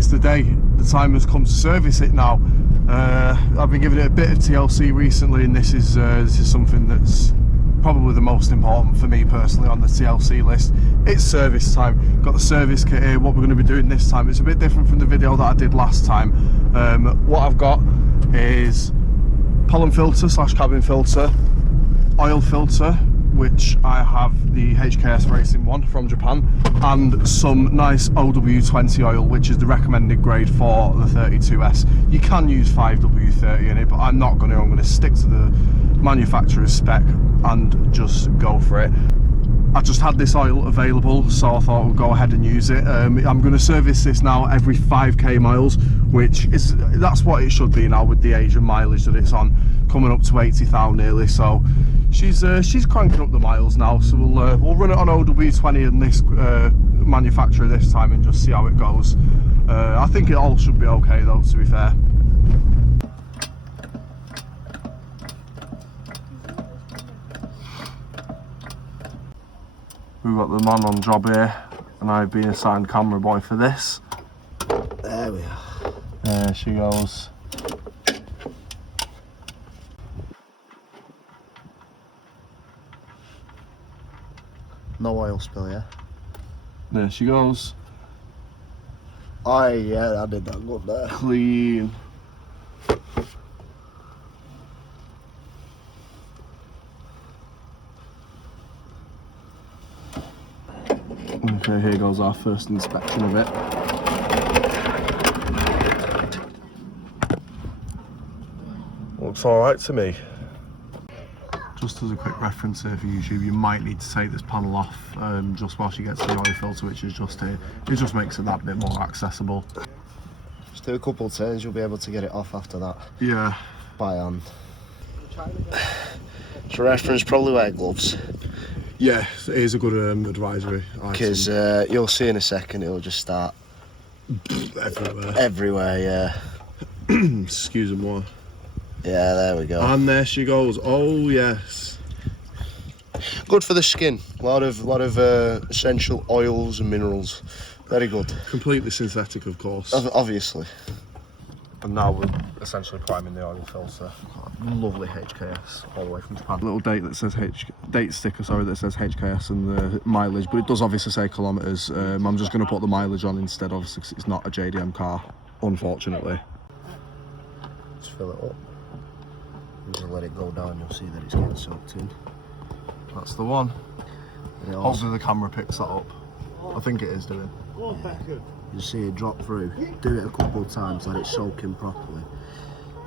it's the day. The time has come to service it now. I've been giving it a bit of TLC recently, and this is something that's probably the most important for me personally on the TLC list. It's service time. Got the service kit here. What we're going to be doing this time, it's a bit different from the video that I did last time. What I've got is pollen filter / cabin filter, oil filter, which I have the HKS Racing one from Japan, and some nice OW20 oil, which is the recommended grade for the 32S. You can use 5W30 in it, but I'm not going to. I'm going to stick to the manufacturer's spec and just go for it. I just had this oil available, so I thought we'll go ahead and use it. I'm going to service this now every 5k miles, that's what it should be now with the age and mileage that it's on, coming up to 80,000 nearly. So she's cranking up the miles now. So we'll run it on OW20 and this manufacturer this time and just see how it goes. I think it all should be okay though, to be fair. We've got the man on job here, and I've been assigned camera boy for this. There we are. There she goes. No oil spill, yeah? There she goes. Oh yeah, I did that good there. Clean. Okay, here goes our first inspection of it. Looks alright to me. Just as a quick reference here for YouTube, you might need to take this panel off just while she gets the oil filter, which is just here. It just makes it that bit more accessible. Just do a couple of turns, you'll be able to get it off after that. Yeah. By hand. For reference, probably wear gloves. Yeah, it is a good advisory. Because you'll see in a second it'll just start everywhere. Everywhere, yeah. Excuse me more. Yeah, there we go. And there she goes. Oh yes. Good for the skin. A lot of essential oils and minerals. Very good. Completely synthetic, of course. Obviously. And now we're essentially priming the oil filter. Lovely HKS all the way from Japan. A little date that says date sticker, sorry, that says HKS and the mileage, but it does obviously say kilometres. I'm just going to put the mileage on instead, obviously, because it's not a JDM car, unfortunately. Just fill it up. And just let it go down. You'll see that it's getting soaked in. That's the one. Hopefully the camera picks that up. I think it is doing. You see it drop through. Do it a couple of times, let it soak in properly.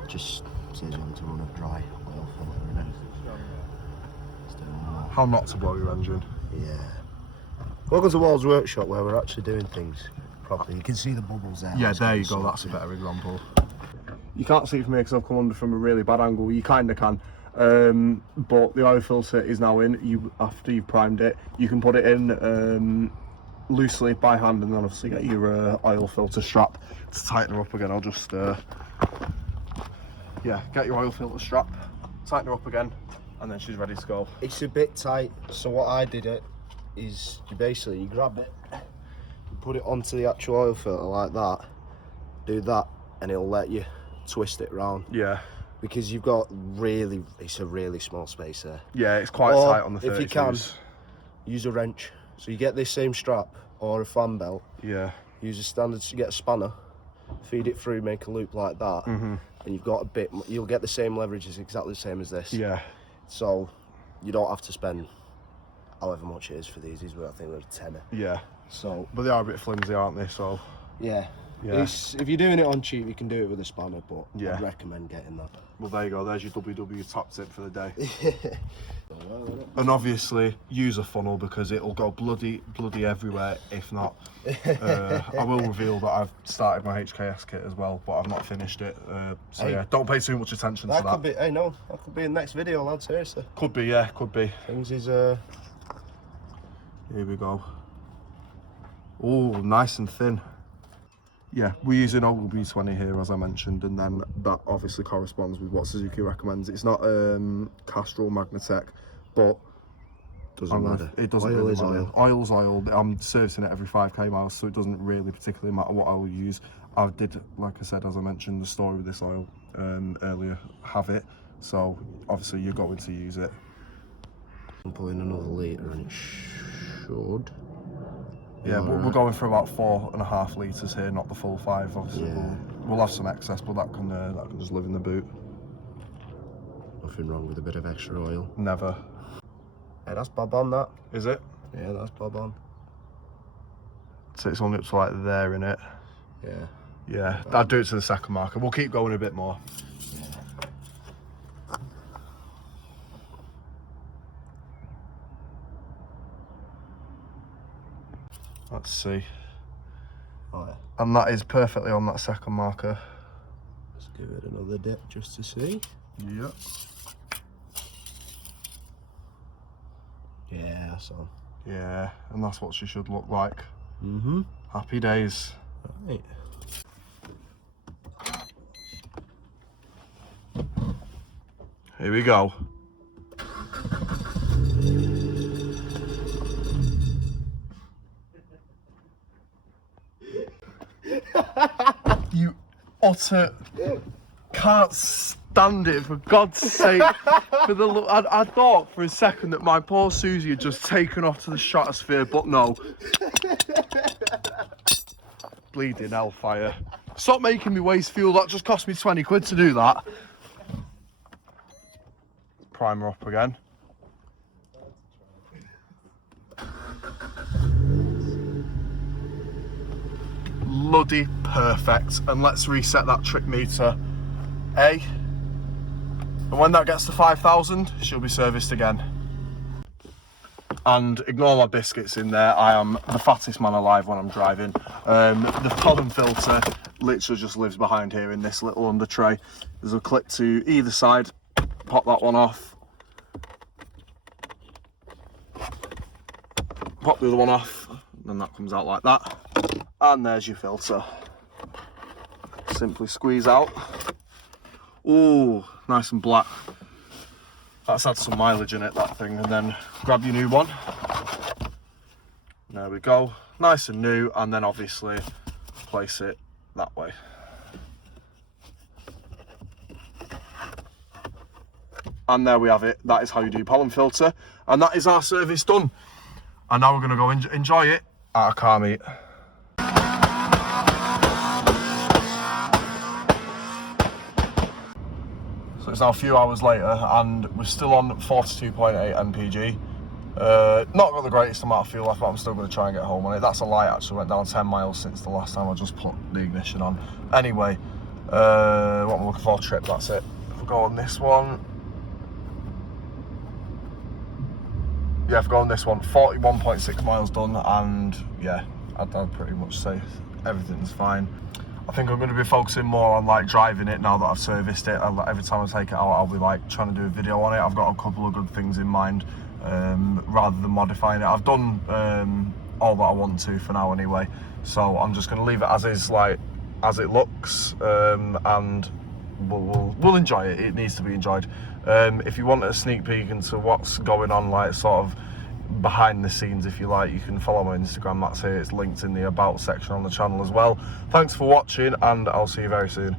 Just says you want to run a dry oil filter in it. How not to blow your engine. Yeah. Welcome to Wall's Workshop, where we're actually doing things properly. You can see the bubbles there. Yeah, there you go, that's a better example. You can't see it from here because I've come under from a really bad angle. You kind of can. But the oil filter is now in. After you've primed it, you can put it in loosely by hand, and then obviously get your oil filter strap to tighten her up again. I'll just yeah, get your oil filter strap, tighten her up again, and then she's ready to go. It's a bit tight, so what I did is you grab it, you put it onto the actual oil filter like that, do that, and it'll let you twist it round. Yeah. Because you've got it's a really small space there. Yeah, it's quite tight on the 32s. If you can, use a wrench. So you get this same strap or a fan belt. Yeah. Use a standard, you get a spanner, feed it through, make a loop like that, and you've got you'll get the same leverage, it's exactly the same as this. Yeah. So you don't have to spend however much it is for these. These were, I think, they're a tenner. Yeah. So. But they are a bit flimsy, aren't they? So. Yeah. Yeah. If you're doing it on cheap, you can do it with a spanner, but yeah. I'd recommend getting that. Well, there you go. There's your WW top tip for the day. And obviously, use a funnel because it'll go bloody everywhere. If not, I will reveal that I've started my HKS kit as well, but I've not finished it. So yeah, don't pay too much attention to that. Could be. Hey, no, that could be in the next video, lad. Seriously. Could be. Yeah, could be. Things is. Here we go. Oh, nice and thin. Yeah, we're using OB20 here, as I mentioned, and then that obviously corresponds with what Suzuki recommends. It's not Castrol Magnatech, but Doesn't matter. It doesn't Oil really is matter. oil. Oil's oil. I'm servicing it every 5k miles, so it doesn't really particularly matter what I will use. I did, like I said, as I mentioned, the story with this oil earlier, have it. So obviously you're going to use it. I'm putting another litre and it should. Yeah, but we're going for about 4.5 litres here, not the full 5. Obviously, Yeah. we'll have some excess, but that can just live in the boot. Nothing wrong with a bit of extra oil. Never. Yeah, that's bob on, that. Is it? Yeah, that's bob on. So it's only up to like there, innit? Yeah. Yeah, I'd do it to the second marker. We'll keep going a bit more. Let's see. Oh, yeah. And that is perfectly on that second marker. Let's give it another dip just to see. Yep. Yeah, that's on. Yeah, and that's what she should look like. Mm-hmm. Happy days. Right. Here we go. You utter can't stand it, for God's sake. For the look, I thought for a second that my poor Suzie had just taken off to the stratosphere, but no. Bleeding hellfire. Stop making me waste fuel, that just cost me 20 quid to do that. Primer up again. Bloody perfect. And let's reset that trip meter. And when that gets to 5,000, she'll be serviced again. And ignore my biscuits in there, I am the fattest man alive when I'm driving. The pollen filter literally just lives behind here in this little under tray. There's a clip to either side, pop that one off. Pop the other one off, and then that comes out like that. And there's your filter. Simply squeeze out. Ooh, nice and black. That's had some mileage in it, that thing, and then grab your new one. There we go, nice and new, and then obviously place it that way. And there we have it. That is how you do pollen filter, and that is our service done. And now we're going to go enjoy it at a car meet. So it's now a few hours later and we're still on 42.8 mpg. Not got the greatest amount of fuel left, but I'm still going to try and get home on it. That's a lie, actually. Went down 10 miles since the last time I just put the ignition on. Anyway, what I'm looking for, trip, that's it. If we go on this one. Yeah, if we go on this one, 41.6 miles done, and yeah, I'd pretty much say everything's fine. I think I'm going to be focusing more on like driving it now that I've serviced it. Every time I take it out, I'll be like trying to do a video on it. I've got a couple of good things in mind, rather than modifying it. I've done all that I want to for now anyway, so I'm just going to leave it as is, like as it looks, and we'll enjoy it. It needs to be enjoyed. If you want a sneak peek into what's going on, like sort of behind the scenes, if you like, you can follow my Instagram. That's here, it's linked in the about section on the channel as well. Thanks for watching, and I'll see you very soon.